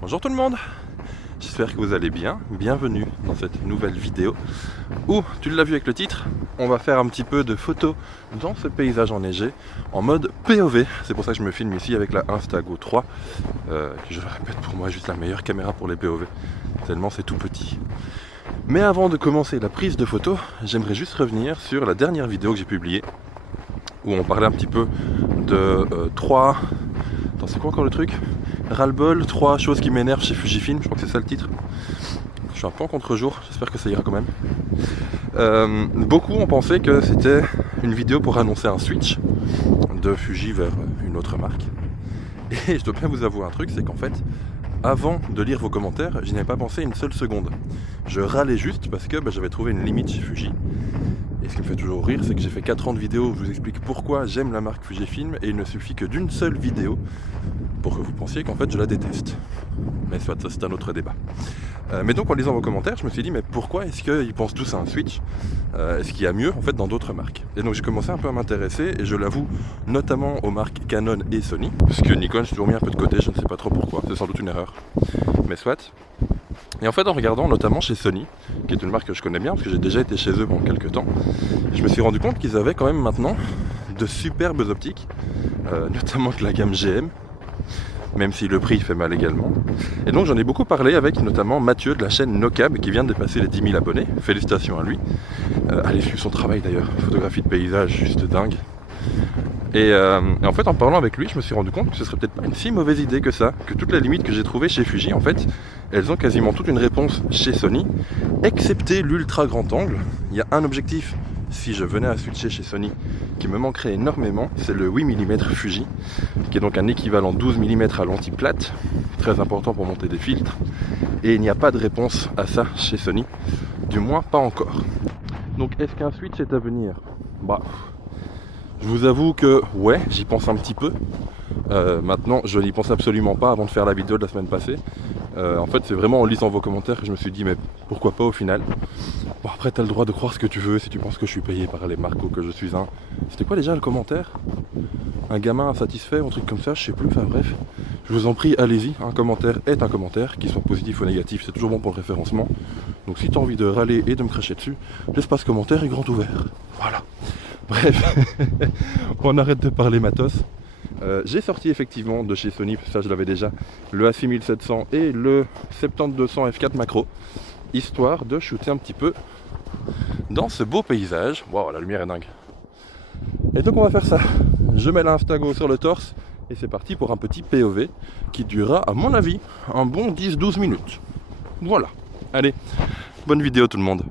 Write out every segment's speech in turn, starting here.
Bonjour tout le monde, j'espère que vous allez bien, bienvenue dans cette nouvelle vidéo où, tu l'as vu avec le titre, on va faire un petit peu de photos dans ce paysage enneigé en mode POV. C'est pour ça que je me filme ici avec la Instago 3 qui, je le répète, pour moi est juste la meilleure caméra pour les POV, tellement c'est tout petit. Mais avant de commencer la prise de photos, j'aimerais juste revenir sur la dernière vidéo que j'ai publiée où on parlait un petit peu de 3... Attends, c'est quoi encore le truc? Ras-le-bol, 3 choses qui m'énervent chez Fujifilm, je crois que c'est ça le titre. Je suis un peu en contre-jour, j'espère que ça ira quand même. Beaucoup ont pensé que c'était une vidéo pour annoncer un switch de Fuji vers une autre marque. Et je dois bien vous avouer un truc, c'est qu'en fait, avant de lire vos commentaires, je n'y avais pas pensé une seule seconde. Je râlais juste parce que j'avais trouvé une limite chez Fuji. Et ce qui me fait toujours rire, c'est que j'ai fait 4 ans de vidéos où je vous explique pourquoi j'aime la marque Fujifilm et il ne suffit que d'une seule vidéo pour que vous pensiez qu'en fait je la déteste. Mais soit, ça c'est un autre débat. Mais donc en lisant vos commentaires, je me suis dit mais pourquoi est-ce qu'ils pensent tous à un switch? Est-ce qu'il y a mieux en fait dans d'autres marques? Et donc j'ai commencé un peu à m'intéresser et je l'avoue notamment aux marques Canon et Sony, parce que Nikon j'ai toujours mis un peu de côté, je ne sais pas trop pourquoi, c'est sans doute une erreur. Mais soit. Et en fait en regardant notamment chez Sony, qui est une marque que je connais bien parce que j'ai déjà été chez eux pendant quelques temps, je me suis rendu compte qu'ils avaient quand même maintenant de superbes optiques, notamment avec la gamme GM, même si le prix fait mal également. Et donc j'en ai beaucoup parlé avec notamment Mathieu de la chaîne NoCab qui vient de dépasser les 10 000 abonnés, félicitations à lui. Allez suivre son travail d'ailleurs, photographie de paysage juste dingue. Et en fait en parlant avec lui, je me suis rendu compte que ce serait peut-être pas une si mauvaise idée que ça, que toutes les limites que j'ai trouvées chez Fuji, en fait, elles ont quasiment toute une réponse chez Sony, excepté l'ultra grand angle. Il y a un objectif, si je venais à switcher chez Sony, qui me manquerait énormément, c'est le 8 mm Fuji, qui est donc un équivalent 12 mm à lentille plate, très important pour monter des filtres, et il n'y a pas de réponse à ça chez Sony, du moins pas encore. Donc est-ce qu'un switch est à venir? Je vous avoue que ouais, j'y pense un petit peu. Maintenant, je n'y pense absolument pas avant de faire la vidéo de la semaine passée. En fait, c'est vraiment en lisant vos commentaires que je me suis dit, mais pourquoi pas au final. Bon, après, t'as le droit de croire ce que tu veux, si tu penses que je suis payé par les marques ou que je suis un... C'était quoi déjà le commentaire? Un gamin insatisfait ou un truc comme ça, je sais plus, enfin bref. Je vous en prie, allez-y, un commentaire est un commentaire, qu'il soit positif ou négatif, c'est toujours bon pour le référencement. Donc si t'as envie de râler et de me cracher dessus, l'espace commentaire est grand ouvert. Voilà. Bref, on arrête de parler matos. J'ai sorti effectivement de chez Sony, ça je l'avais déjà, le A6700 et le 70-200 f4 macro, histoire de shooter un petit peu dans ce beau paysage. Waouh, la lumière est dingue. Et donc on va faire ça. Je mets l'Instago sur le torse et c'est parti pour un petit POV qui durera, à mon avis, un bon 10-12 minutes. Voilà. Allez, bonne vidéo tout le monde.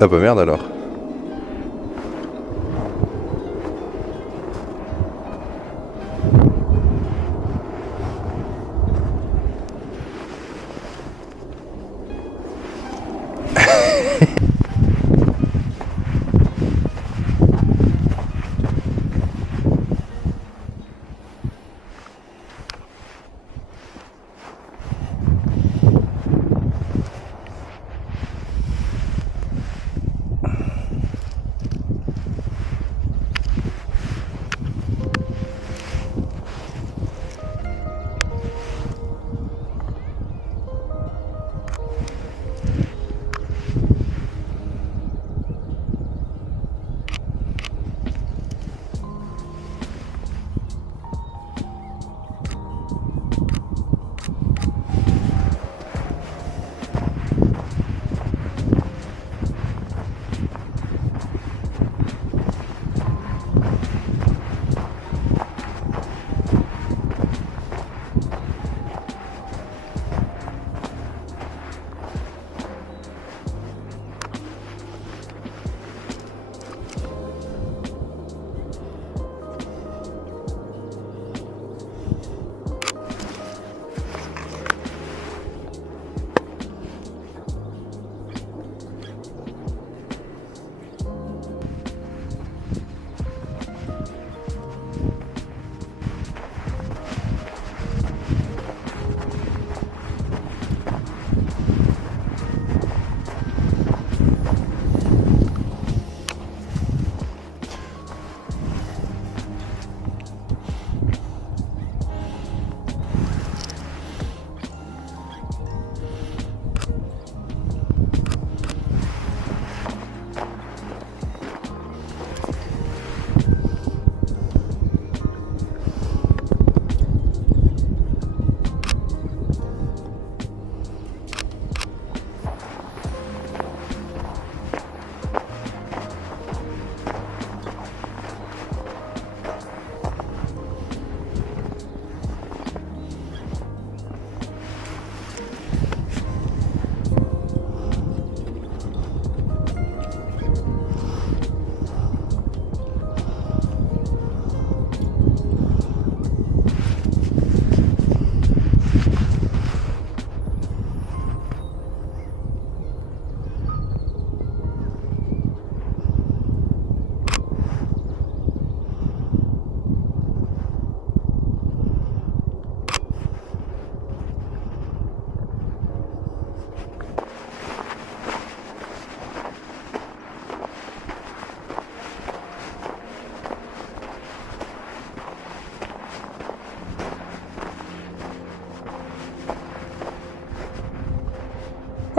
Ah bah merde alors.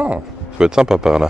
Oh, ça peut être sympa par là.